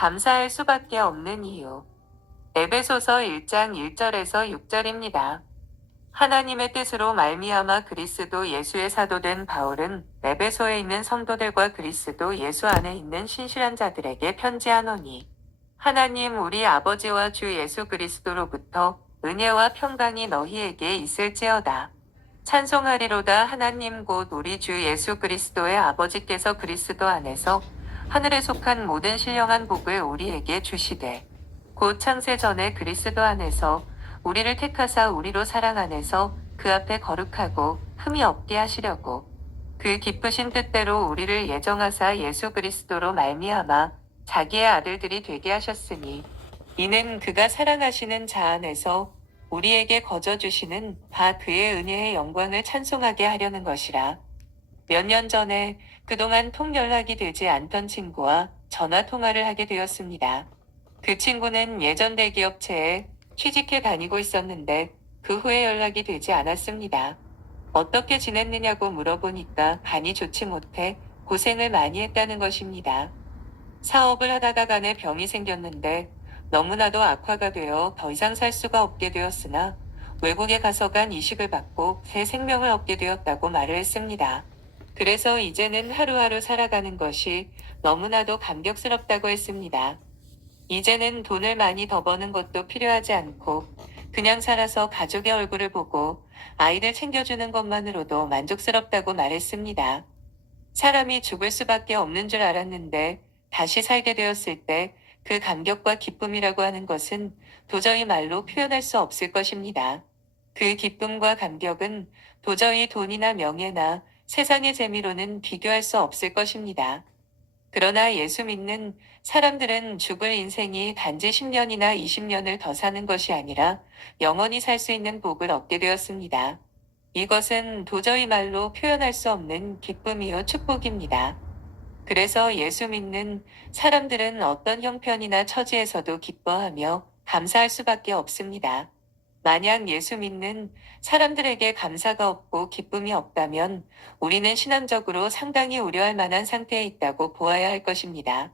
감사할 수밖에 없는 이유. 에베소서 1장 1절에서 6절입니다. 하나님의 뜻으로 말미암아 그리스도 예수의 사도된 바울은 에베소에 있는 성도들과 그리스도 예수 안에 있는 신실한 자들에게 편지하노니, 하나님 우리 아버지와 주 예수 그리스도로부터 은혜와 평강이 너희에게 있을지어다. 찬송하리로다. 하나님 곧 우리 주 예수 그리스도의 아버지께서 그리스도 안에서 하늘에 속한 모든 신령한 복을 우리에게 주시되, 곧 창세 전에 그리스도 안에서 우리를 택하사 우리로 사랑 안에서 그 앞에 거룩하고 흠이 없게 하시려고 그 기쁘신 뜻대로 우리를 예정하사 예수 그리스도로 말미암아 자기의 아들들이 되게 하셨으니, 이는 그가 사랑하시는 자 안에서 우리에게 거저 주시는 바 그의 은혜의 영광을 찬송하게 하려는 것이라. 몇 년 전에 그동안 통연락이 되지 않던 친구와 전화 통화를 하게 되었습니다. 그 친구는 예전 대기업체에 취직해 다니고 있었는데 그 후에 연락이 되지 않았습니다. 어떻게 지냈느냐고 물어보니까 간이 좋지 못해 고생을 많이 했다는 것입니다. 사업을 하다가 간에 병이 생겼는데 너무나도 악화가 되어 더 이상 살 수가 없게 되었으나 외국에 가서 간 이식을 받고 새 생명을 얻게 되었다고 말을 했습니다. 그래서 이제는 하루하루 살아가는 것이 너무나도 감격스럽다고 했습니다. 이제는 돈을 많이 더 버는 것도 필요하지 않고 그냥 살아서 가족의 얼굴을 보고 아이들 챙겨주는 것만으로도 만족스럽다고 말했습니다. 사람이 죽을 수밖에 없는 줄 알았는데 다시 살게 되었을 때 그 감격과 기쁨이라고 하는 것은 도저히 말로 표현할 수 없을 것입니다. 그 기쁨과 감격은 도저히 돈이나 명예나 세상의 재미로는 비교할 수 없을 것입니다. 그러나 예수 믿는 사람들은 죽을 인생이 단지 10년이나 20년을 더 사는 것이 아니라 영원히 살 수 있는 복을 얻게 되었습니다. 이것은 도저히 말로 표현할 수 없는 기쁨이요 축복입니다. 그래서 예수 믿는 사람들은 어떤 형편이나 처지에서도 기뻐하며 감사할 수밖에 없습니다. 만약 예수 믿는 사람들에게 감사가 없고 기쁨이 없다면 우리는 신앙적으로 상당히 우려할 만한 상태에 있다고 보아야 할 것입니다.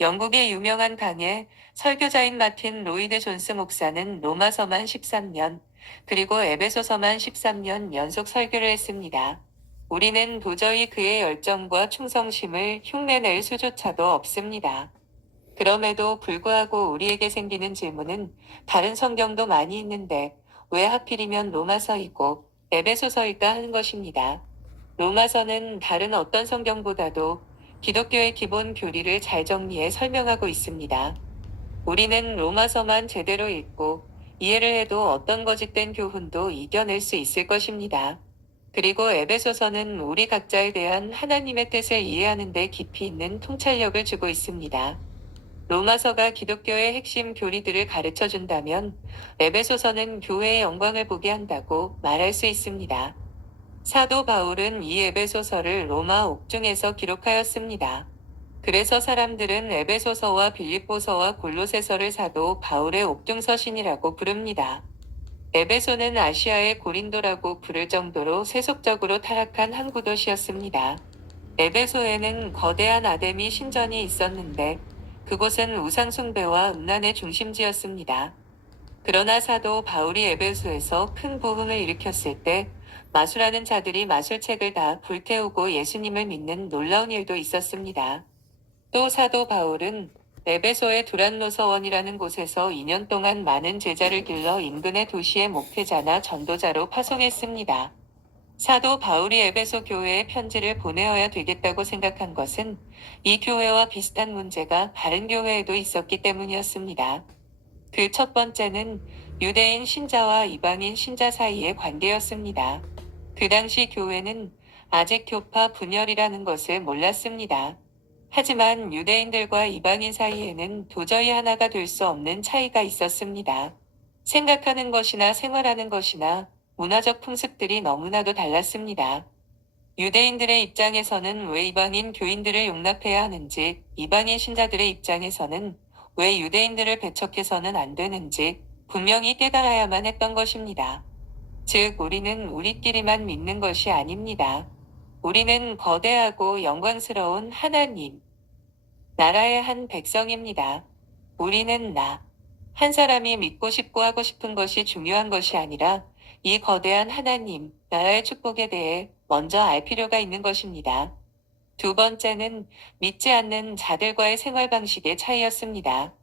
영국의 유명한 강의 설교자인 마틴 로이드 존스 목사는 로마서만 13년, 그리고 에베소서만 13년 연속 설교를 했습니다. 우리는 도저히 그의 열정과 충성심을 흉내낼 수조차도 없습니다. 그럼에도 불구하고 우리에게 생기는 질문은, 다른 성경도 많이 있는데 왜 하필이면 로마서이고 에베소서일까 하는 것입니다. 로마서는 다른 어떤 성경보다도 기독교의 기본 교리를 잘 정리해 설명하고 있습니다. 우리는 로마서만 제대로 읽고 이해를 해도 어떤 거짓된 교훈도 이겨낼 수 있을 것입니다. 그리고 에베소서는 우리 각자에 대한 하나님의 뜻을 이해하는 데 깊이 있는 통찰력을 주고 있습니다. 로마서가 기독교의 핵심 교리들을 가르쳐 준다면 에베소서는 교회의 영광을 보게 한다고 말할 수 있습니다. 사도 바울은 이 에베소서를 로마 옥중에서 기록하였습니다. 그래서 사람들은 에베소서와 빌립보서와 골로새서를 사도 바울의 옥중서신이라고 부릅니다. 에베소는 아시아의 고린도라고 부를 정도로 세속적으로 타락한 항구 도시였습니다. 에베소에는 거대한 아데미 신전이 있었는데 그곳은 우상숭배와 음란의 중심지였습니다. 그러나 사도 바울이 에베소에서 큰 부흥을 일으켰을 때 마술하는 자들이 마술책을 다 불태우고 예수님을 믿는 놀라운 일도 있었습니다. 또 사도 바울은 에베소의 두란노서원이라는 곳에서 2년 동안 많은 제자를 길러 인근의 도시의 목회자나 전도자로 파송했습니다. 사도 바울이 에베소 교회에 편지를 보내어야 되겠다고 생각한 것은 이 교회와 비슷한 문제가 다른 교회에도 있었기 때문이었습니다. 그 첫 번째는 유대인 신자와 이방인 신자 사이의 관계였습니다. 그 당시 교회는 아직 교파 분열이라는 것을 몰랐습니다. 하지만 유대인들과 이방인 사이에는 도저히 하나가 될 수 없는 차이가 있었습니다. 생각하는 것이나 생활하는 것이나 문화적 풍습들이 너무나도 달랐습니다. 유대인들의 입장에서는 왜 이방인 교인들을 용납해야 하는지, 이방인 신자들의 입장에서는 왜 유대인들을 배척해서는 안 되는지 분명히 깨달아야만 했던 것입니다. 즉, 우리는 우리끼리만 믿는 것이 아닙니다. 우리는 거대하고 영광스러운 하나님, 나라의 한 백성입니다. 우리는 한 사람이 믿고 싶고 하고 싶은 것이 중요한 것이 아니라 이 거대한 하나님, 나라의 축복에 대해 먼저 알 필요가 있는 것입니다. 두 번째는 믿지 않는 자들과의 생활 방식의 차이였습니다.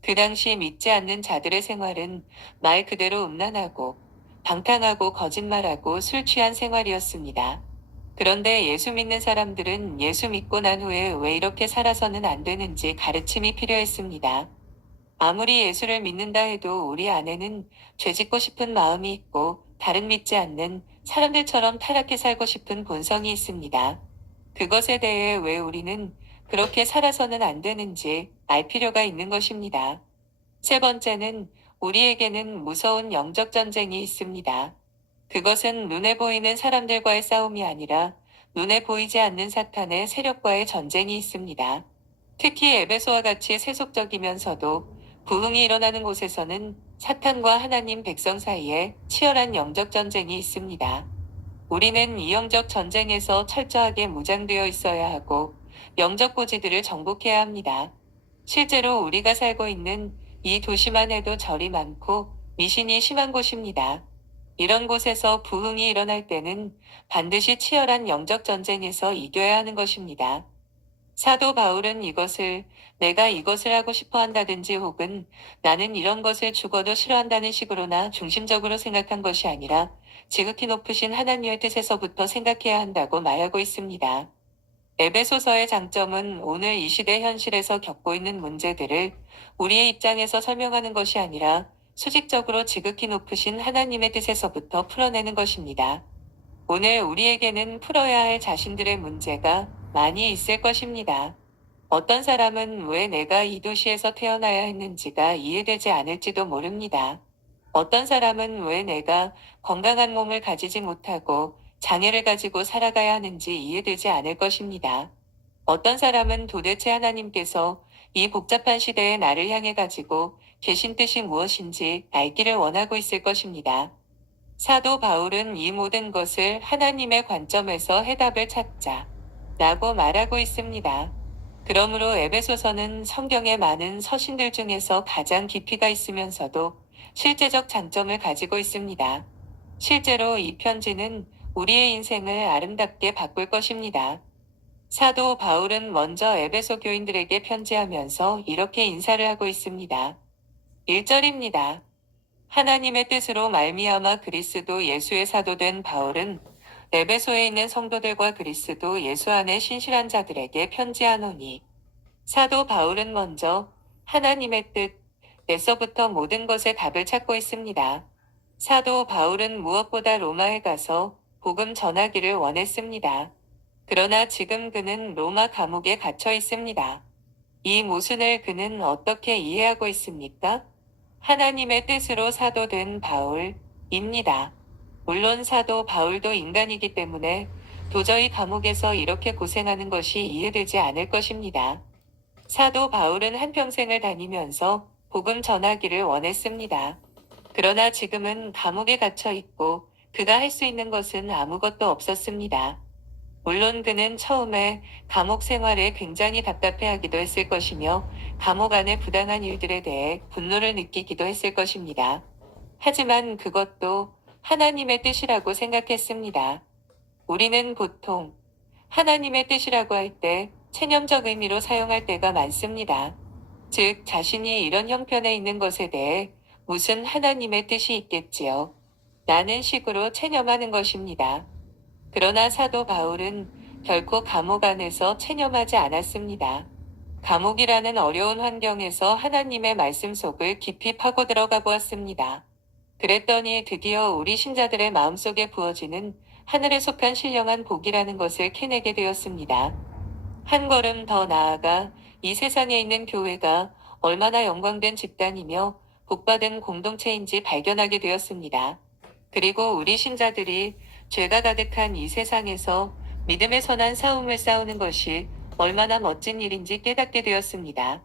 그 당시 믿지 않는 자들의 생활은 말 그대로 음란하고 방탕하고 거짓말하고 술 취한 생활이었습니다. 그런데 예수 믿는 사람들은 예수 믿고 난 후에 왜 이렇게 살아서는 안 되는지 가르침이 필요했습니다. 아무리 예수를 믿는다 해도 우리 안에는 죄짓고 싶은 마음이 있고 다른 믿지 않는 사람들처럼 타락해 살고 싶은 본성이 있습니다. 그것에 대해 왜 우리는 그렇게 살아서는 안 되는지 알 필요가 있는 것입니다. 세 번째는 우리에게는 무서운 영적 전쟁이 있습니다. 그것은 눈에 보이는 사람들과의 싸움이 아니라 눈에 보이지 않는 사탄의 세력과의 전쟁이 있습니다. 특히 에베소와 같이 세속적이면서도 부흥이 일어나는 곳에서는 사탄과 하나님 백성 사이에 치열한 영적 전쟁이 있습니다. 우리는 이 영적 전쟁에서 철저하게 무장되어 있어야 하고 영적 고지들을 정복해야 합니다. 실제로 우리가 살고 있는 이 도시만 해도 절이 많고 미신이 심한 곳입니다. 이런 곳에서 부흥이 일어날 때는 반드시 치열한 영적 전쟁에서 이겨야 하는 것입니다. 사도 바울은 이것을 내가 이것을 하고 싶어 한다든지 혹은 나는 이런 것을 죽어도 싫어한다는 식으로나 중심적으로 생각한 것이 아니라 지극히 높으신 하나님의 뜻에서부터 생각해야 한다고 말하고 있습니다. 에베소서의 장점은 오늘 이 시대 현실에서 겪고 있는 문제들을 우리의 입장에서 설명하는 것이 아니라 수직적으로 지극히 높으신 하나님의 뜻에서부터 풀어내는 것입니다. 오늘 우리에게는 풀어야 할 자신들의 문제가 많이 있을 것입니다. 어떤 사람은 왜 내가 이 도시에서 태어나야 했는지가 이해되지 않을지도 모릅니다. 어떤 사람은 왜 내가 건강한 몸을 가지지 못하고 장애를 가지고 살아가야 하는지 이해되지 않을 것입니다. 어떤 사람은 도대체 하나님께서 이 복잡한 시대에 나를 향해 가지고 계신 뜻이 무엇인지 알기를 원하고 있을 것입니다. 사도 바울은 이 모든 것을 하나님의 관점에서 해답을 찾자 라고 말하고 있습니다. 그러므로 에베소서는 성경의 많은 서신들 중에서 가장 깊이가 있으면서도 실제적 장점을 가지고 있습니다. 실제로 이 편지는 우리의 인생을 아름답게 바꿀 것입니다. 사도 바울은 먼저 에베소 교인들에게 편지하면서 이렇게 인사를 하고 있습니다. 1절입니다. 하나님의 뜻으로 말미암아 그리스도 예수의 사도된 바울은 에베소에 있는 성도들과 그리스도 예수 안에 신실한 자들에게 편지하노니. 사도 바울은 먼저 하나님의 뜻에서부터 모든 것에 답을 찾고 있습니다. 사도 바울은 무엇보다 로마에 가서 복음 전하기를 원했습니다. 그러나 지금 그는 로마 감옥에 갇혀 있습니다. 이 모순을 그는 어떻게 이해하고 있습니까? 하나님의 뜻으로 사도된 바울입니다. 물론 사도 바울도 인간이기 때문에 도저히 감옥에서 이렇게 고생하는 것이 이해되지 않을 것입니다. 사도 바울은 한평생을 다니면서 복음 전하기를 원했습니다. 그러나 지금은 감옥에 갇혀 있고 그가 할 수 있는 것은 아무것도 없었습니다. 물론 그는 처음에 감옥 생활에 굉장히 답답해하기도 했을 것이며 감옥 안의 부당한 일들에 대해 분노를 느끼기도 했을 것입니다. 하지만 그것도 하나님의 뜻이라고 생각했습니다. 우리는 보통 하나님의 뜻이라고 할 때 체념적 의미로 사용할 때가 많습니다. 즉, 자신이 이런 형편에 있는 것에 대해 무슨 하나님의 뜻이 있겠지요. 라는 식으로 체념하는 것입니다. 그러나 사도 바울은 결코 감옥 안에서 체념하지 않았습니다. 감옥이라는 어려운 환경에서 하나님의 말씀 속을 깊이 파고 들어가 보았습니다. 그랬더니 드디어 우리 신자들의 마음속에 부어지는 하늘에 속한 신령한 복이라는 것을 캐내게 되었습니다. 한 걸음 더 나아가 이 세상에 있는 교회가 얼마나 영광된 집단이며 복받은 공동체인지 발견하게 되었습니다. 그리고 우리 신자들이 죄가 가득한 이 세상에서 믿음의 선한 싸움을 싸우는 것이 얼마나 멋진 일인지 깨닫게 되었습니다.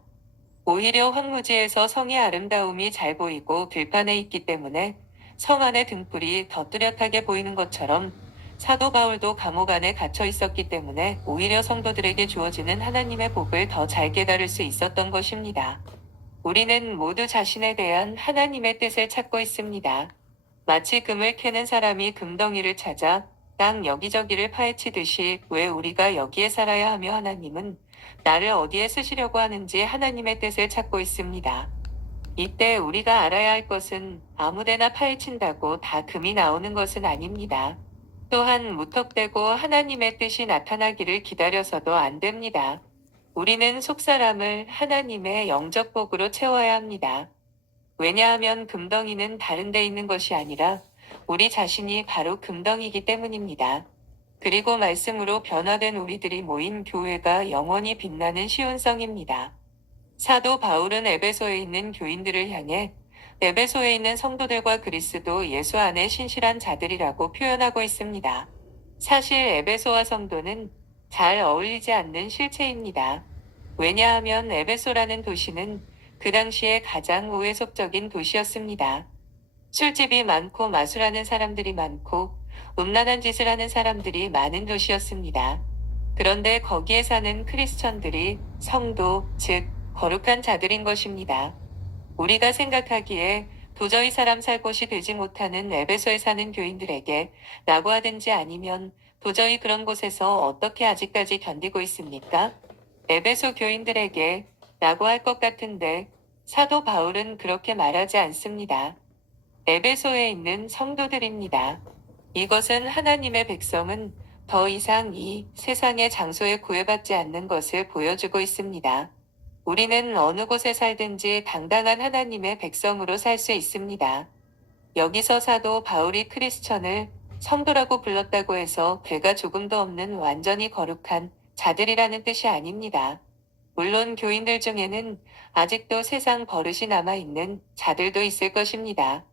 오히려 황무지에서 성의 아름다움이 잘 보이고 들판에 있기 때문에 성 안의 등불이 더 뚜렷하게 보이는 것처럼 사도 바울도 감옥 안에 갇혀 있었기 때문에 오히려 성도들에게 주어지는 하나님의 복을 더 잘 깨달을 수 있었던 것입니다. 우리는 모두 자신에 대한 하나님의 뜻을 찾고 있습니다. 마치 금을 캐는 사람이 금덩이를 찾아 땅 여기저기를 파헤치듯이 왜 우리가 여기에 살아야 하며 하나님은 나를 어디에 쓰시려고 하는지 하나님의 뜻을 찾고 있습니다. 이때 우리가 알아야 할 것은 아무데나 파헤친다고 다 금이 나오는 것은 아닙니다. 또한 무턱대고 하나님의 뜻이 나타나기를 기다려서도 안 됩니다. 우리는 속사람을 하나님의 영적 복으로 채워야 합니다. 왜냐하면 금덩이는 다른 데 있는 것이 아니라 우리 자신이 바로 금덩이기 때문입니다. 그리고 말씀으로 변화된 우리들이 모인 교회가 영원히 빛나는 시온성입니다. 사도 바울은 에베소에 있는 교인들을 향해 에베소에 있는 성도들과 그리스도 예수 안에 신실한 자들이라고 표현하고 있습니다. 사실 에베소와 성도는 잘 어울리지 않는 실체입니다. 왜냐하면 에베소라는 도시는 그 당시에 가장 우회속적인 도시였습니다. 술집이 많고 마술하는 사람들이 많고 음란한 짓을 하는 사람들이 많은 도시였습니다. 그런데 거기에 사는 크리스천들이 성도, 즉 거룩한 자들인 것입니다. 우리가 생각하기에 도저히 사람 살 곳이 되지 못하는 에베소에 사는 교인들에게 라고 하든지 아니면 도저히 그런 곳에서 어떻게 아직까지 견디고 있습니까? 에베소 교인들에게 라고 할 것 같은데 사도 바울은 그렇게 말하지 않습니다. 에베소에 있는 성도들입니다. 이것은 하나님의 백성은 더 이상 이 세상의 장소에 구애받지 않는 것을 보여주고 있습니다. 우리는 어느 곳에 살든지 당당한 하나님의 백성으로 살 수 있습니다. 여기서 사도 바울이 크리스천을 성도라고 불렀다고 해서 죄가 조금도 없는 완전히 거룩한 자들이라는 뜻이 아닙니다. 물론 교인들 중에는 아직도 세상 버릇이 남아있는 자들도 있을 것입니다.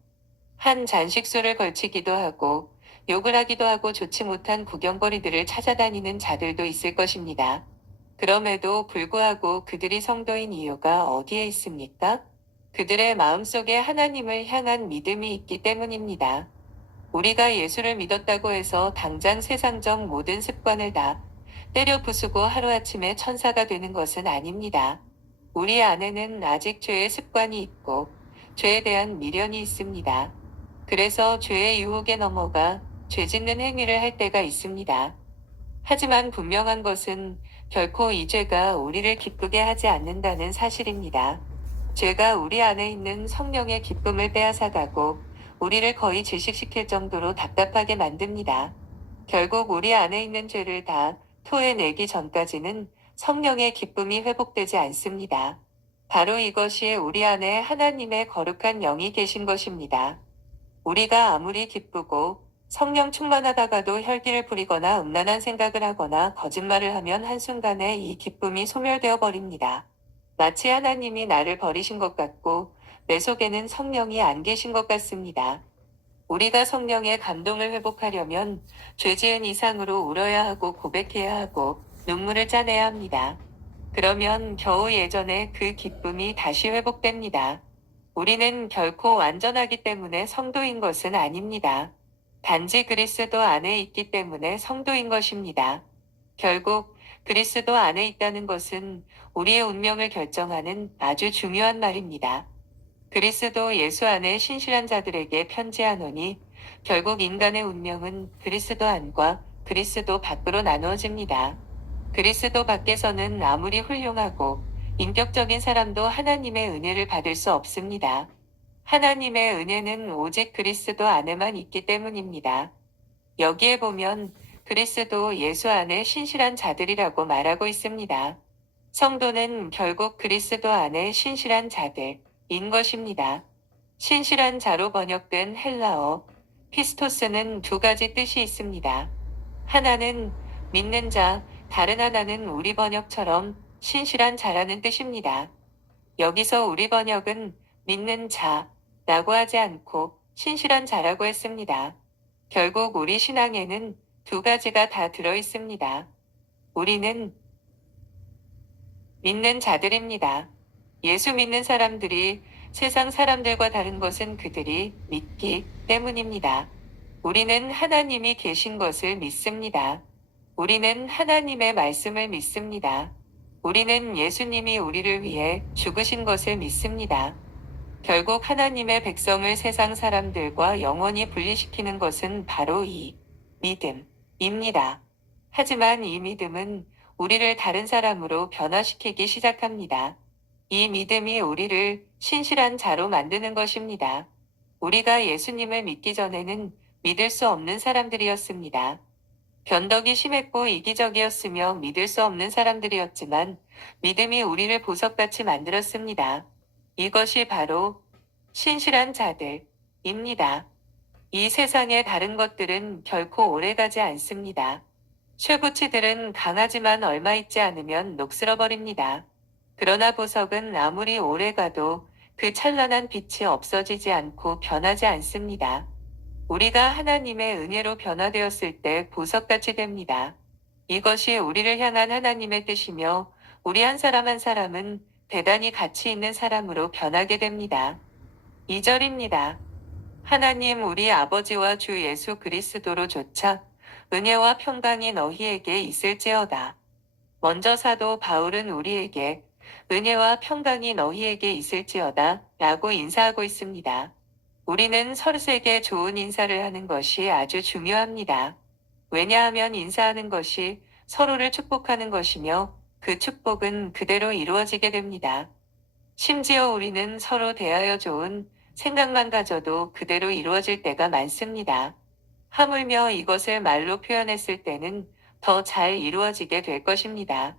한 잔식소를 걸치기도 하고 욕을 하기도 하고 좋지 못한 구경거리들을 찾아다니는 자들도 있을 것입니다. 그럼에도 불구하고 그들이 성도인 이유가 어디에 있습니까? 그들의 마음속에 하나님을 향한 믿음이 있기 때문입니다. 우리가 예수를 믿었다고 해서 당장 세상적 모든 습관을 다 때려 부수고 하루아침에 천사가 되는 것은 아닙니다. 우리 안에는 아직 죄의 습관이 있고 죄에 대한 미련이 있습니다. 그래서 죄의 유혹에 넘어가 죄 짓는 행위를 할 때가 있습니다. 하지만 분명한 것은 결코 이 죄가 우리를 기쁘게 하지 않는다는 사실입니다. 죄가 우리 안에 있는 성령의 기쁨을 빼앗아가고 우리를 거의 질식시킬 정도로 답답하게 만듭니다. 결국 우리 안에 있는 죄를 다 토해내기 전까지는 성령의 기쁨이 회복되지 않습니다. 바로 이것이 우리 안에 하나님의 거룩한 영이 계신 것입니다. 우리가 아무리 기쁘고 성령 충만하다가도 혈기를 부리거나 음란한 생각을 하거나 거짓말을 하면 한순간에 이 기쁨이 소멸되어 버립니다. 마치 하나님이 나를 버리신 것 같고 내 속에는 성령이 안 계신 것 같습니다. 우리가 성령의 감동을 회복하려면 죄 지은 이상으로 울어야 하고 고백해야 하고 눈물을 짜내야 합니다. 그러면 겨우 예전에 그 기쁨이 다시 회복됩니다. 우리는 결코 완전하기 때문에 성도인 것은 아닙니다. 단지 그리스도 안에 있기 때문에 성도인 것입니다. 결국 그리스도 안에 있다는 것은 우리의 운명을 결정하는 아주 중요한 말입니다. 그리스도 예수 안에 신실한 자들에게 편지하노니 결국 인간의 운명은 그리스도 안과 그리스도 밖으로 나누어집니다. 그리스도 밖에서는 아무리 훌륭하고 인격적인 사람도 하나님의 은혜를 받을 수 없습니다. 하나님의 은혜는 오직 그리스도 안에만 있기 때문입니다. 여기에 보면 그리스도 예수 안에 신실한 자들이라고 말하고 있습니다. 성도는 결국 그리스도 안에 신실한 자들인 것입니다. 신실한 자로 번역된 헬라어 피스토스는 두 가지 뜻이 있습니다. 하나는 믿는 자, 다른 하나는 우리 번역처럼 신실한 자라는 뜻입니다. 여기서 우리 번역은 믿는 자라고 하지 않고 신실한 자라고 했습니다. 결국 우리 신앙에는 두 가지가 다 들어 있습니다. 우리는 믿는 자들입니다. 예수 믿는 사람들이 세상 사람들과 다른 것은 그들이 믿기 때문입니다. 우리는 하나님이 계신 것을 믿습니다. 우리는 하나님의 말씀을 믿습니다. 우리는 예수님이 우리를 위해 죽으신 것을 믿습니다. 결국 하나님의 백성을 세상 사람들과 영원히 분리시키는 것은 바로 이 믿음입니다. 하지만 이 믿음은 우리를 다른 사람으로 변화시키기 시작합니다. 이 믿음이 우리를 신실한 자로 만드는 것입니다. 우리가 예수님을 믿기 전에는 믿을 수 없는 사람들이었습니다. 변덕이 심했고 이기적이었으며 믿을 수 없는 사람들이었지만 믿음이 우리를 보석같이 만들었습니다. 이것이 바로 신실한 자들입니다. 이 세상의 다른 것들은 결코 오래가지 않습니다. 쇠붙이들은 강하지만 얼마 있지 않으면 녹슬어버립니다. 그러나 보석은 아무리 오래가도 그 찬란한 빛이 없어지지 않고 변하지 않습니다. 우리가 하나님의 은혜로 변화되었을 때 보석같이 됩니다. 이것이 우리를 향한 하나님의 뜻이며 우리 한 사람 한 사람은 대단히 가치 있는 사람으로 변하게 됩니다. 2절입니다. 하나님 우리 아버지와 주 예수 그리스도로조차 은혜와 평강이 너희에게 있을지어다. 먼저 사도 바울은 우리에게 은혜와 평강이 너희에게 있을지어다 라고 인사하고 있습니다. 우리는 서로에게 좋은 인사를 하는 것이 아주 중요합니다. 왜냐하면 인사하는 것이 서로를 축복하는 것이며 그 축복은 그대로 이루어지게 됩니다. 심지어 우리는 서로 대하여 좋은 생각만 가져도 그대로 이루어질 때가 많습니다. 하물며 이것을 말로 표현했을 때는 더 잘 이루어지게 될 것입니다.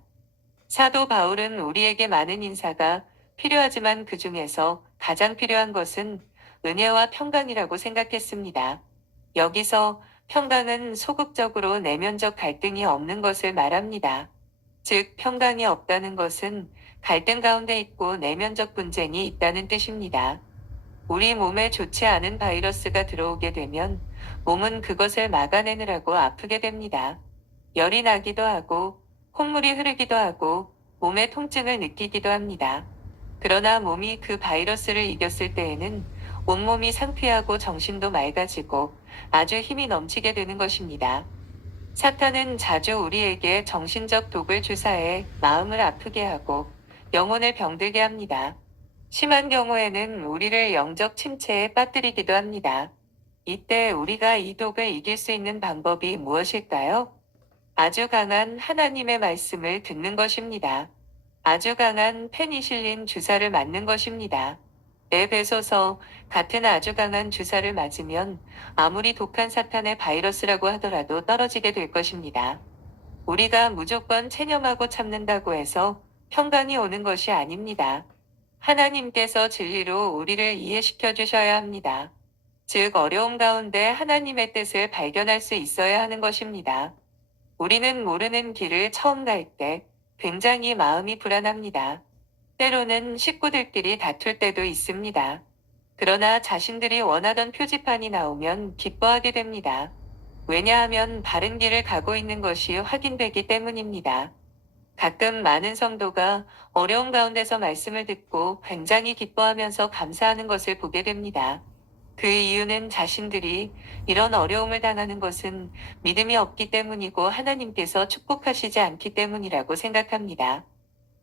사도 바울은 우리에게 많은 인사가 필요하지만 그 중에서 가장 필요한 것은 은혜와 평강이라고 생각했습니다. 여기서 평강은 소극적으로 내면적 갈등이 없는 것을 말합니다. 즉, 평강이 없다는 것은 갈등 가운데 있고 내면적 분쟁이 있다는 뜻입니다. 우리 몸에 좋지 않은 바이러스가 들어오게 되면 몸은 그것을 막아내느라고 아프게 됩니다. 열이 나기도 하고 콧물이 흐르기도 하고 몸에 통증을 느끼기도 합니다. 그러나 몸이 그 바이러스를 이겼을 때에는 온몸이 상쾌하고 정신도 맑아지고 아주 힘이 넘치게 되는 것입니다. 사탄은 자주 우리에게 정신적 독을 주사해 마음을 아프게 하고 영혼을 병들게 합니다. 심한 경우에는 우리를 영적 침체에 빠뜨리기도 합니다. 이때 우리가 이 독을 이길 수 있는 방법이 무엇일까요? 아주 강한 하나님의 말씀을 듣는 것입니다. 아주 강한 페니실린 주사를 맞는 것입니다. 에베소서 같은 아주 강한 주사를 맞으면 아무리 독한 사탄의 바이러스라고 하더라도 떨어지게 될 것입니다. 우리가 무조건 체념하고 참는다고 해서 평강이 오는 것이 아닙니다. 하나님께서 진리로 우리를 이해시켜 주셔야 합니다. 즉, 어려움 가운데 하나님의 뜻을 발견할 수 있어야 하는 것입니다. 우리는 모르는 길을 처음 갈 때 굉장히 마음이 불안합니다. 때로는 식구들끼리 다툴 때도 있습니다. 그러나 자신들이 원하던 표지판이 나오면 기뻐하게 됩니다. 왜냐하면 바른 길을 가고 있는 것이 확인되기 때문입니다. 가끔 많은 성도가 어려운 가운데서 말씀을 듣고 굉장히 기뻐하면서 감사하는 것을 보게 됩니다. 그 이유는 자신들이 이런 어려움을 당하는 것은 믿음이 없기 때문이고 하나님께서 축복하시지 않기 때문이라고 생각합니다.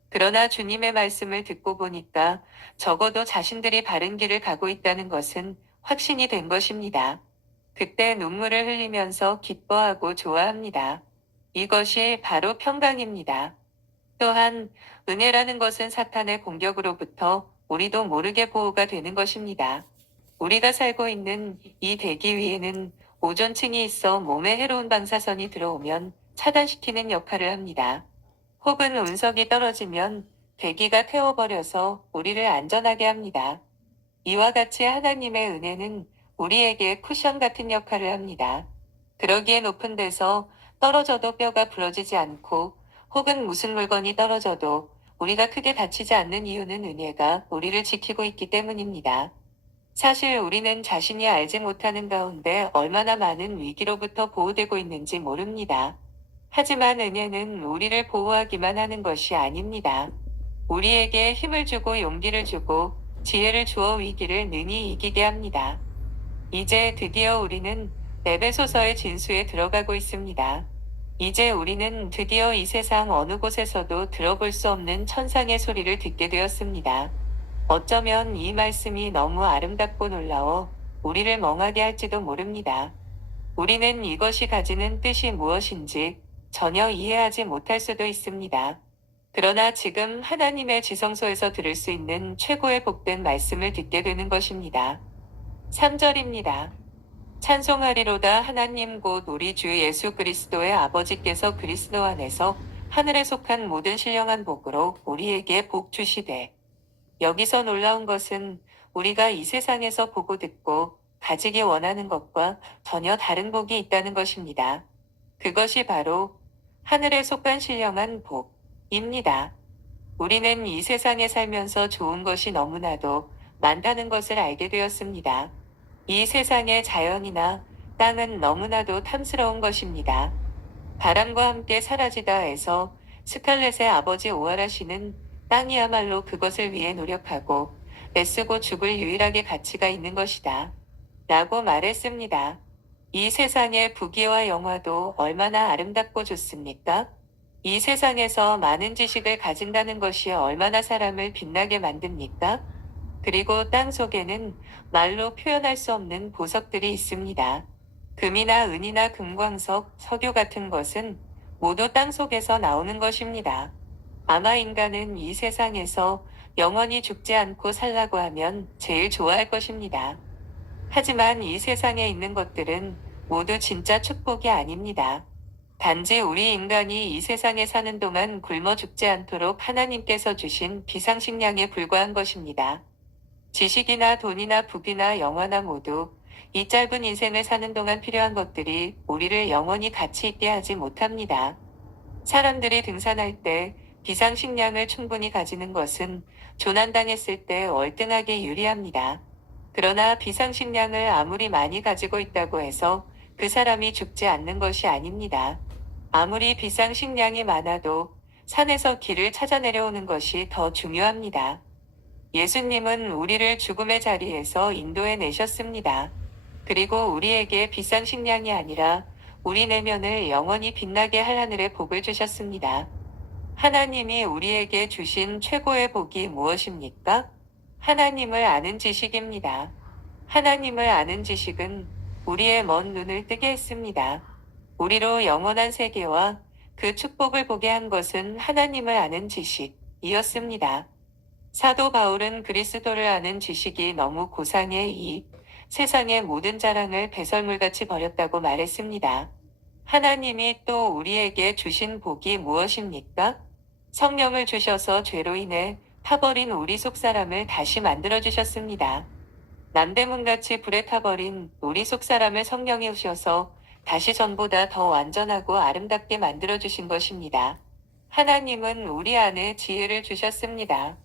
그러나 주님의 말씀을 듣고 보니까 적어도 자신들이 바른 길을 가고 있다는 것은 확신이 된 것입니다. 그때 눈물을 흘리면서 기뻐하고 좋아합니다. 이것이 바로 평강입니다. 또한 은혜라는 것은 사탄의 공격으로부터 우리도 모르게 보호가 되는 것입니다. 우리가 살고 있는 이 대기 위에는 오존층이 있어 몸에 해로운 방사선이 들어오면 차단시키는 역할을 합니다. 혹은 운석이 떨어지면 대기가 태워버려서 우리를 안전하게 합니다. 이와 같이 하나님의 은혜는 우리에게 쿠션 같은 역할을 합니다. 그러기에 높은 데서 떨어져도 뼈가 부러지지 않고 혹은 무슨 물건이 떨어져도 우리가 크게 다치지 않는 이유는 은혜가 우리를 지키고 있기 때문입니다. 사실 우리는 자신이 알지 못하는 가운데 얼마나 많은 위기로부터 보호되고 있는지 모릅니다. 하지만 은혜는 우리를 보호하기만 하는 것이 아닙니다. 우리에게 힘을 주고 용기를 주고 지혜를 주어 위기를 능히 이기게 합니다. 이제 드디어 우리는 에베소서의 진수에 들어가고 있습니다. 이제 우리는 드디어 이 세상 어느 곳에서도 들어볼 수 없는 천상의 소리를 듣게 되었습니다. 어쩌면 이 말씀이 너무 아름답고 놀라워 우리를 멍하게 할지도 모릅니다. 우리는 이것이 가지는 뜻이 무엇인지 전혀 이해하지 못할 수도 있습니다. 그러나 지금 하나님의 지성소에서 들을 수 있는 최고의 복된 말씀을 듣게 되는 것입니다. 3절입니다. 찬송하리로다 하나님 곧 우리 주 예수 그리스도의 아버지께서 그리스도 안에서 하늘에 속한 모든 신령한 복으로 우리에게 복 주시되. 여기서 놀라운 것은 우리가 이 세상에서 보고 듣고 가지기 원하는 것과 전혀 다른 복이 있다는 것입니다. 그것이 바로 하늘에 속한 신령한 복입니다. 우리는 이 세상에 살면서 좋은 것이 너무나도 많다는 것을 알게 되었습니다. 이 세상의 자연이나 땅은 너무나도 탐스러운 것입니다. 바람과 함께 사라지다 해서 스칼렛의 아버지 오하라 씨는 땅이야말로 그것을 위해 노력하고 애쓰고 죽을 유일하게 가치가 있는 것이다. 라고 말했습니다. 이 세상의 부귀와 영화도 얼마나 아름답고 좋습니까? 이 세상에서 많은 지식을 가진다는 것이 얼마나 사람을 빛나게 만듭니까? 그리고 땅 속에는 말로 표현할 수 없는 보석들이 있습니다. 금이나 은이나 금광석, 석유 같은 것은 모두 땅 속에서 나오는 것입니다. 아마 인간은 이 세상에서 영원히 죽지 않고 살라고 하면 제일 좋아할 것입니다. 하지만 이 세상에 있는 것들은 모두 진짜 축복이 아닙니다. 단지 우리 인간이 이 세상에 사는 동안 굶어 죽지 않도록 하나님께서 주신 비상식량에 불과한 것입니다. 지식이나 돈이나 부귀나 영화나 모두 이 짧은 인생을 사는 동안 필요한 것들이 우리를 영원히 가치 있게 하지 못합니다. 사람들이 등산할 때 비상식량을 충분히 가지는 것은 조난당했을 때 월등하게 유리합니다. 그러나 비상식량을 아무리 많이 가지고 있다고 해서 그 사람이 죽지 않는 것이 아닙니다. 아무리 비상식량이 많아도 산에서 길을 찾아 내려오는 것이 더 중요합니다. 예수님은 우리를 죽음의 자리에서 인도해 내셨습니다. 그리고 우리에게 비상식량이 아니라 우리 내면을 영원히 빛나게 할 하늘의 복을 주셨습니다. 하나님이 우리에게 주신 최고의 복이 무엇입니까? 하나님을 아는 지식입니다. 하나님을 아는 지식은 우리의 먼 눈을 뜨게 했습니다. 우리로 영원한 세계와 그 축복을 보게 한 것은 하나님을 아는 지식이었습니다. 사도 바울은 그리스도를 아는 지식이 너무 고상해 이 세상의 모든 자랑을 배설물같이 버렸다고 말했습니다. 하나님이 또 우리에게 주신 복이 무엇입니까? 성령을 주셔서 죄로 인해 타버린 우리 속사람을 다시 만들어주셨습니다. 남대문같이 불에 타버린 우리 속사람을 성령이 오셔서 다시 전보다 더 완전하고 아름답게 만들어주신 것입니다. 하나님은 우리 안에 지혜를 주셨습니다.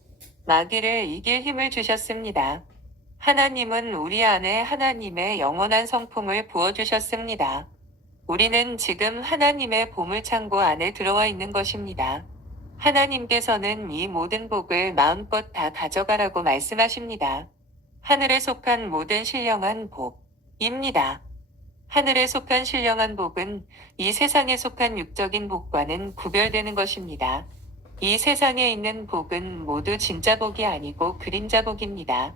마귀를 이길 힘을 주셨습니다. 하나님은 우리 안에 하나님의 영원한 성품을 부어주셨습니다. 우리는 지금 하나님의 보물창고 안에 들어와 있는 것입니다. 하나님께서는 이 모든 복을 마음껏 다 가져가라고 말씀하십니다. 하늘에 속한 모든 신령한 복입니다. 하늘에 속한 신령한 복은 이 세상에 속한 육적인 복과는 구별되는 것입니다. 이 세상에 있는 복은 모두 진짜 복이 아니고 그림자 복입니다.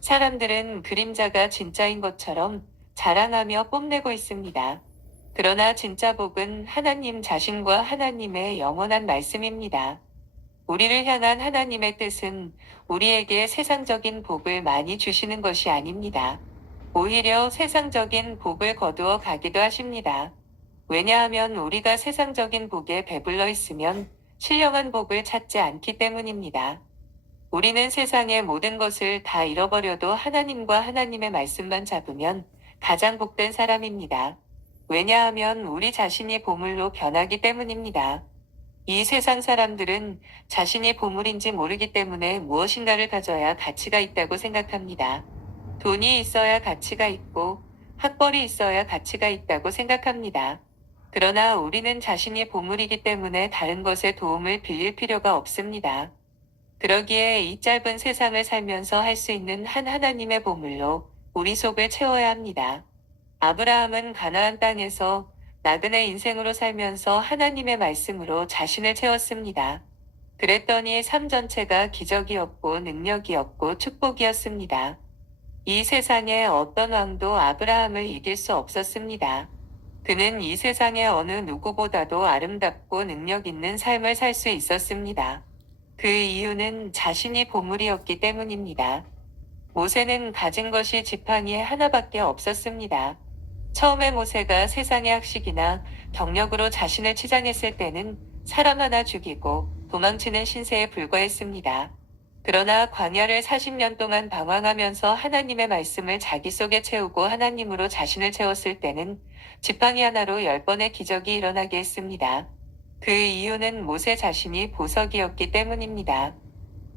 사람들은 그림자가 진짜인 것처럼 자랑하며 뽐내고 있습니다. 그러나 진짜 복은 하나님 자신과 하나님의 영원한 말씀입니다. 우리를 향한 하나님의 뜻은 우리에게 세상적인 복을 많이 주시는 것이 아닙니다. 오히려 세상적인 복을 거두어 가기도 하십니다. 왜냐하면 우리가 세상적인 복에 배불러 있으면 신령한 복을 찾지 않기 때문입니다. 우리는 세상의 모든 것을 다 잃어버려도 하나님과 하나님의 말씀만 잡으면 가장 복된 사람입니다. 왜냐하면 우리 자신이 보물로 변하기 때문입니다. 이 세상 사람들은 자신이 보물인지 모르기 때문에 무엇인가를 가져야 가치가 있다고 생각합니다. 돈이 있어야 가치가 있고 학벌이 있어야 가치가 있다고 생각합니다. 그러나 우리는 자신이 보물이기 때문에 다른 것의 도움을 빌릴 필요가 없습니다. 그러기에 이 짧은 세상을 살면서 할 수 있는 한 하나님의 보물로 우리 속을 채워야 합니다. 아브라함은 가나안 땅에서 나그네 인생으로 살면서 하나님의 말씀으로 자신을 채웠습니다. 그랬더니 삶 전체가 기적이었고 능력이었고 축복이었습니다. 이 세상에 어떤 왕도 아브라함을 이길 수 없었습니다. 그는 이 세상의 어느 누구보다도 아름답고 능력 있는 삶을 살 수 있었습니다. 그 이유는 자신이 보물이었기 때문입니다. 모세는 가진 것이 지팡이 하나밖에 없었습니다. 처음에 모세가 세상의 학식이나 경력으로 자신을 치장했을 때는 사람 하나 죽이고 도망치는 신세에 불과했습니다. 그러나 광야를 40년 동안 방황하면서 하나님의 말씀을 자기 속에 채우고 하나님으로 자신을 채웠을 때는 지팡이 하나로 10번의 기적이 일어나게 했습니다. 그 이유는 모세 자신이 보석이었기 때문입니다.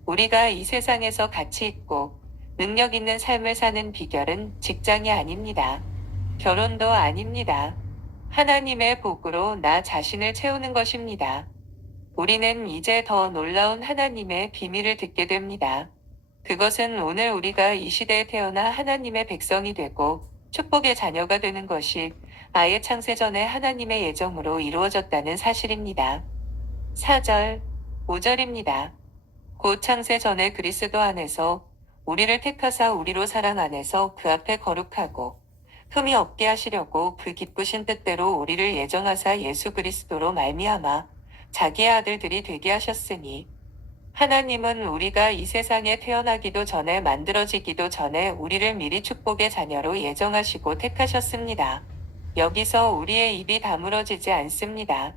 우리가 이 세상에서 가치 있고 능력 있는 삶을 사는 비결은 직장이 아닙니다. 결혼도 아닙니다. 하나님의 복으로 나 자신을 채우는 것입니다. 우리는 이제 더 놀라운 하나님의 비밀을 듣게 됩니다. 그것은 오늘 우리가 이 시대에 태어나 하나님의 백성이 되고 축복의 자녀가 되는 것이 아예 창세 전에 하나님의 예정으로 이루어졌다는 사실입니다. 4절, 5절입니다. 곧 창세 전에 그리스도 안에서 우리를 택하사 우리로 사랑 안에서 그 앞에 거룩하고 흠이 없게 하시려고 그 기쁘신 뜻대로 우리를 예정하사 예수 그리스도로 말미암아 자기의 아들들이 되게 하셨으니 하나님은 우리가 이 세상에 태어나기도 전에 만들어지기도 전에 우리를 미리 축복의 자녀로 예정하시고 택하셨습니다. 여기서 우리의 입이 다물어지지 않습니다.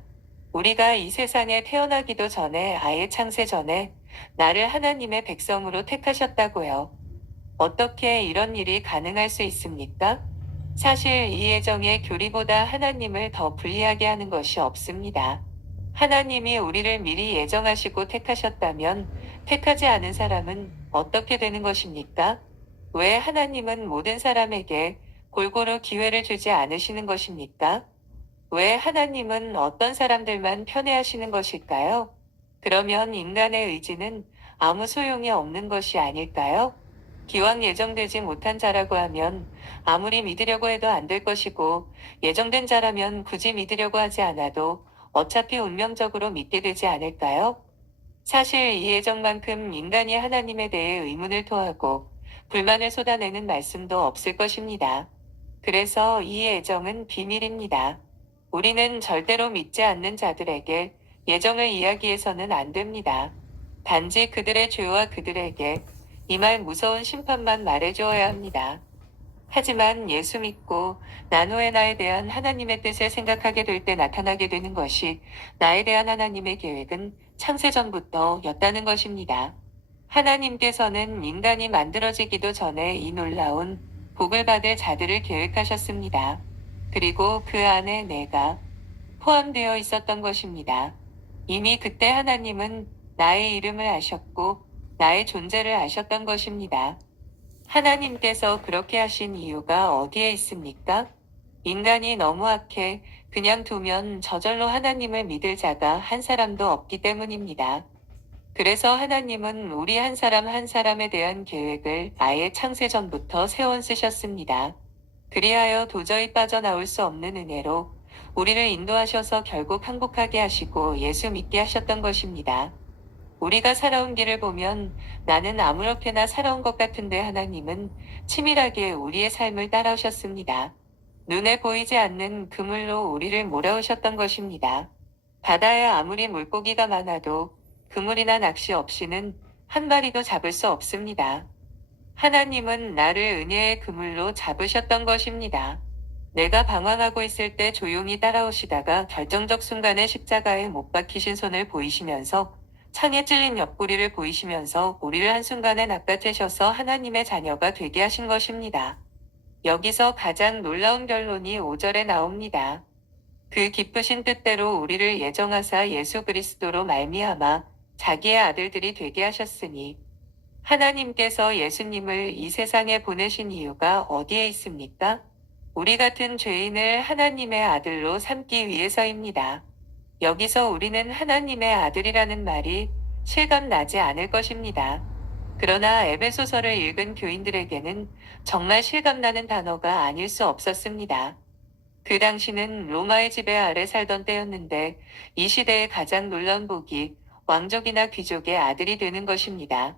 우리가 이 세상에 태어나기도 전에 아예 창세 전에 나를 하나님의 백성으로 택하셨다고요. 어떻게 이런 일이 가능할 수 있습니까? 사실 이 예정의 교리보다 하나님을 더 불리하게 하는 것이 없습니다. 하나님이 우리를 미리 예정하시고 택하셨다면 택하지 않은 사람은 어떻게 되는 것입니까? 왜 하나님은 모든 사람에게 골고루 기회를 주지 않으시는 것입니까? 왜 하나님은 어떤 사람들만 편애하시는 것일까요? 그러면 인간의 의지는 아무 소용이 없는 것이 아닐까요? 기왕 예정되지 못한 자라고 하면 아무리 믿으려고 해도 안 될 것이고 예정된 자라면 굳이 믿으려고 하지 않아도 어차피 운명적으로 믿게 되지 않을까요? 사실 이 예정만큼 인간이 하나님에 대해 의문을 토하고 불만을 쏟아내는 말씀도 없을 것입니다. 그래서 이 예정은 비밀입니다. 우리는 절대로 믿지 않는 자들에게 예정을 이야기해서는 안 됩니다. 단지 그들의 죄와 그들에게 임할 무서운 심판만 말해주어야 합니다. 하지만 예수 믿고 난 후에 나에 대한 하나님의 뜻을 생각하게 될 때 나타나게 되는 것이 나에 대한 하나님의 계획은 창세전부터였다는 것입니다. 하나님께서는 인간이 만들어지기도 전에 이 놀라운 복을 받을 자들을 계획하셨습니다. 그리고 그 안에 내가 포함되어 있었던 것입니다. 이미 그때 하나님은 나의 이름을 아셨고 나의 존재를 아셨던 것입니다. 하나님께서 그렇게 하신 이유가 어디에 있습니까? 인간이 너무 악해 그냥 두면 저절로 하나님을 믿을 자가 한 사람도 없기 때문입니다. 그래서 하나님은 우리 한 사람 한 사람에 대한 계획을 아예 창세전부터 세워쓰셨습니다. 그리하여 도저히 빠져나올 수 없는 은혜로 우리를 인도하셔서 결국 항복하게 하시고 예수 믿게 하셨던 것입니다. 우리가 살아온 길을 보면 나는 아무렇게나 살아온 것 같은데 하나님은 치밀하게 우리의 삶을 따라오셨습니다. 눈에 보이지 않는 그물로 우리를 몰아오셨던 것입니다. 바다에 아무리 물고기가 많아도 그물이나 낚시 없이는 한 마리도 잡을 수 없습니다. 하나님은 나를 은혜의 그물로 잡으셨던 것입니다. 내가 방황하고 있을 때 조용히 따라오시다가 결정적 순간에 십자가에 못 박히신 손을 보이시면서 창에 찔린 옆구리를 보이시면서 우리를 한순간에 낚아채셔서 하나님의 자녀가 되게 하신 것입니다. 여기서 가장 놀라운 결론이 5절에 나옵니다. 그 기쁘신 뜻대로 우리를 예정하사 예수 그리스도로 말미암아 자기의 아들들이 되게 하셨으니 하나님께서 예수님을 이 세상에 보내신 이유가 어디에 있습니까? 우리 같은 죄인을 하나님의 아들로 삼기 위해서입니다. 여기서 우리는 하나님의 아들이라는 말이 실감 나지 않을 것입니다. 그러나 에베소서를 읽은 교인들에게는 정말 실감나는 단어가 아닐 수 없었습니다. 그 당시는 로마의 지배 아래 살던 때였는데 이 시대의 가장 놀라운 복이 왕족이나 귀족의 아들이 되는 것입니다.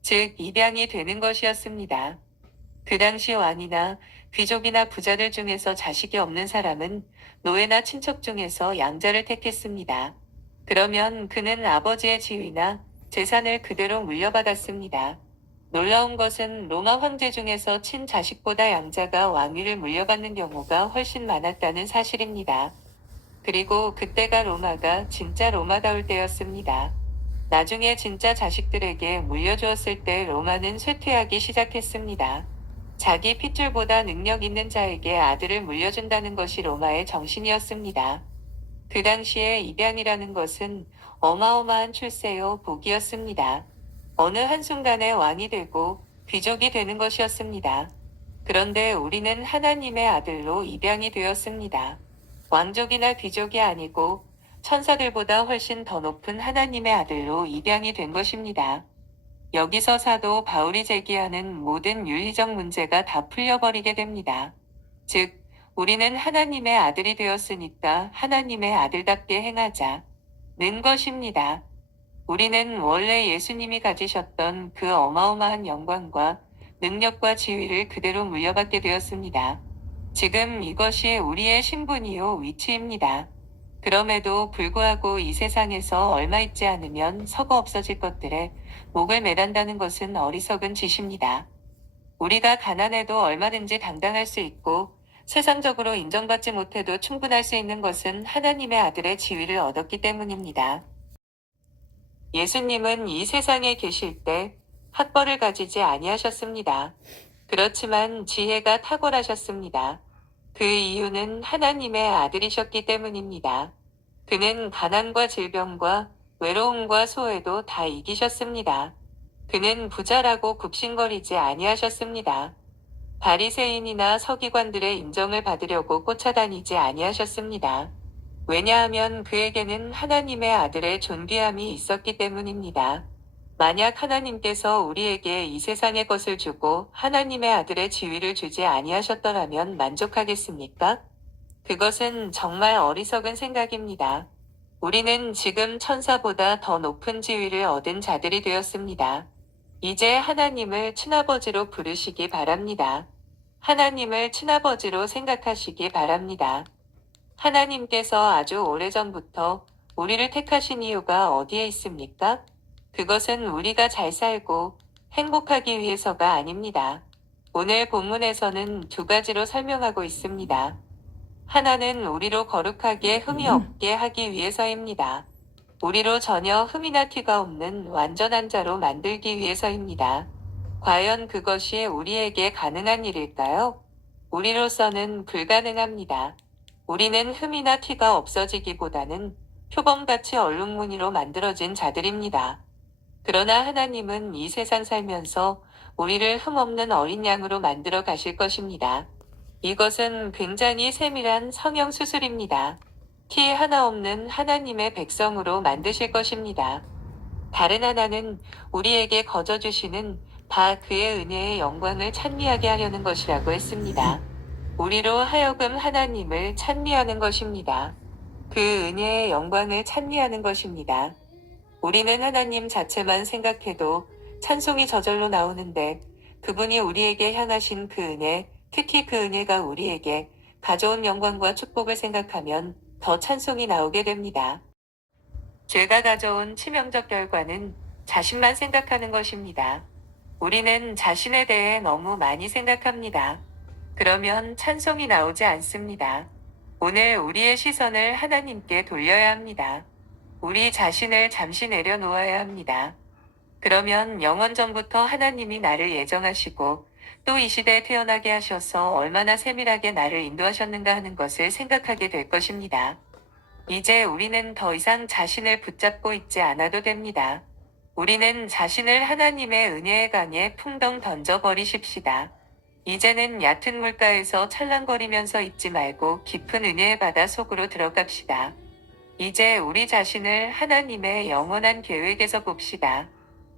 즉, 입양이 되는 것이었습니다. 그 당시 왕이나 귀족이나 부자들 중에서 자식이 없는 사람은 노예나 친척 중에서 양자를 택했습니다. 그러면 그는 아버지의 지위나 재산을 그대로 물려받았습니다. 놀라운 것은 로마 황제 중에서 친자식보다 양자가 왕위를 물려받는 경우가 훨씬 많았다는 사실입니다. 그리고 그때가 로마가 진짜 로마다울 때였습니다. 나중에 진짜 자식들에게 물려주었을 때 로마는 쇠퇴하기 시작했습니다. 자기 핏줄보다 능력 있는 자에게 아들을 물려준다는 것이 로마의 정신이었습니다. 그 당시에 입양이라는 것은 어마어마한 출세요 복이었습니다. 어느 한순간에 왕이 되고 귀족이 되는 것이었습니다. 그런데 우리는 하나님의 아들로 입양이 되었습니다. 왕족이나 귀족이 아니고 천사들보다 훨씬 더 높은 하나님의 아들로 입양이 된 것입니다. 여기서 사도 바울이 제기하는 모든 윤리적 문제가 다 풀려버리게 됩니다. 즉, 우리는 하나님의 아들이 되었으니까 하나님의 아들답게 행하자는 것입니다. 우리는 원래 예수님이 가지셨던 그 어마어마한 영광과 능력과 지위를 그대로 물려받게 되었습니다. 지금 이것이 우리의 신분이요 위치입니다. 그럼에도 불구하고 이 세상에서 얼마 있지 않으면 서거 없어질 것들에 목을 매단다는 것은 어리석은 짓입니다. 우리가 가난해도 얼마든지 당당할 수 있고 세상적으로 인정받지 못해도 충분할 수 있는 것은 하나님의 아들의 지위를 얻었기 때문입니다. 예수님은 이 세상에 계실 때 학벌을 가지지 아니하셨습니다. 그렇지만 지혜가 탁월하셨습니다. 그 이유는 하나님의 아들이셨기 때문입니다. 그는 가난과 질병과 외로움과 소외도 다 이기셨습니다. 그는 부자라고 굽신거리지 아니하셨습니다. 바리새인이나 서기관들의 인정을 받으려고 쫓아다니지 아니하셨습니다. 왜냐하면 그에게는 하나님의 아들의 존귀함이 있었기 때문입니다. 만약 하나님께서 우리에게 이 세상의 것을 주고 하나님의 아들의 지위를 주지 아니하셨더라면 만족하겠습니까? 그것은 정말 어리석은 생각입니다. 우리는 지금 천사보다 더 높은 지위를 얻은 자들이 되었습니다. 이제 하나님을 친아버지로 부르시기 바랍니다. 하나님을 친아버지로 생각하시기 바랍니다. 하나님께서 아주 오래전부터 우리를 택하신 이유가 어디에 있습니까? 그것은 우리가 잘 살고 행복하기 위해서가 아닙니다. 오늘 본문에서는 두 가지로 설명하고 있습니다. 하나는 우리로 거룩하게 흠이 없게 하기 위해서입니다. 우리로 전혀 흠이나 티가 없는 완전한 자로 만들기 위해서입니다. 과연 그것이 우리에게 가능한 일일까요? 우리로서는 불가능합니다. 우리는 흠이나 티가 없어지기보다는 표범같이 얼룩무늬로 만들어진 자들입니다. 그러나 하나님은 이 세상 살면서 우리를 흠없는 어린 양으로 만들어 가실 것입니다. 이것은 굉장히 세밀한 성형 수술입니다. 티 하나 없는 하나님의 백성으로 만드실 것입니다. 다른 하나는 우리에게 거저 주시는 다 그의 은혜의 영광을 찬미하게 하려는 것이라고 했습니다. 우리로 하여금 하나님을 찬미하는 것입니다. 그 은혜의 영광을 찬미하는 것입니다. 우리는 하나님 자체만 생각해도 찬송이 저절로 나오는데 그분이 우리에게 향하신 그 은혜, 특히 그 은혜가 우리에게 가져온 영광과 축복을 생각하면 더 찬송이 나오게 됩니다. 죄가 가져온 치명적 결과는 자신만 생각하는 것입니다. 우리는 자신에 대해 너무 많이 생각합니다. 그러면 찬송이 나오지 않습니다. 오늘 우리의 시선을 하나님께 돌려야 합니다. 우리 자신을 잠시 내려놓아야 합니다. 그러면 영원 전부터 하나님이 나를 예정하시고 또 이 시대에 태어나게 하셔서 얼마나 세밀하게 나를 인도하셨는가 하는 것을 생각하게 될 것입니다. 이제 우리는 더 이상 자신을 붙잡고 있지 않아도 됩니다. 우리는 자신을 하나님의 은혜의 강에 풍덩 던져버리십시다. 이제는 얕은 물가에서 찰랑거리면서 있지 말고 깊은 은혜의 바다 속으로 들어갑시다. 이제 우리 자신을 하나님의 영원한 계획에서 봅시다.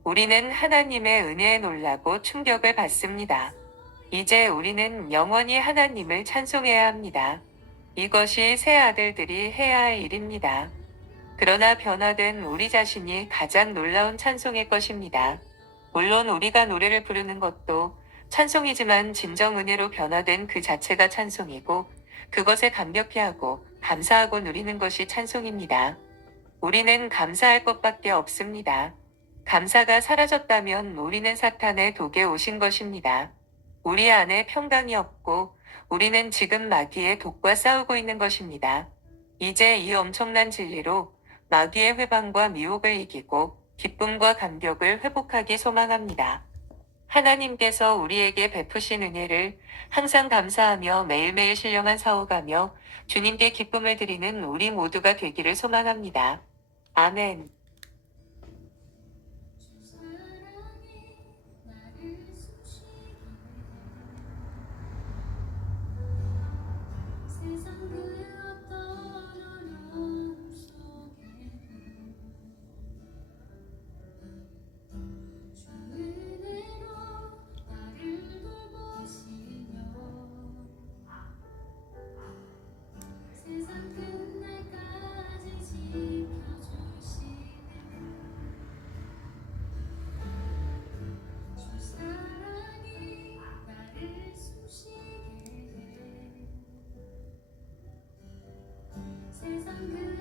우리는 하나님의 은혜에 놀라고 충격을 받습니다. 이제 우리는 영원히 하나님을 찬송해야 합니다. 이것이 새 아들들이 해야 할 일입니다. 그러나 변화된 우리 자신이 가장 놀라운 찬송일 것입니다. 물론 우리가 노래를 부르는 것도 찬송이지만 진정 은혜로 변화된 그 자체가 찬송이고 그것에 감격해 하고 감사하고 누리는 것이 찬송입니다. 우리는 감사할 것밖에 없습니다. 감사가 사라졌다면 우리는 사탄의 독에 오신 것입니다. 우리 안에 평강이 없고 우리는 지금 마귀의 독과 싸우고 있는 것입니다. 이제 이 엄청난 진리로 마귀의 회방과 미혹을 이기고 기쁨과 감격을 회복하기 소망합니다. 하나님께서 우리에게 베푸신 은혜를 항상 감사하며 매일매일 신령한 사오가며 주님께 기쁨을 드리는 우리 모두가 되기를 소망합니다. 아멘. 세상 그 어떤 어려움 속에 주 은혜로 나를 돌보시며 세상 끝날까지 지켜주시네 주 사랑이 나를 숨쉬게 해 세상 그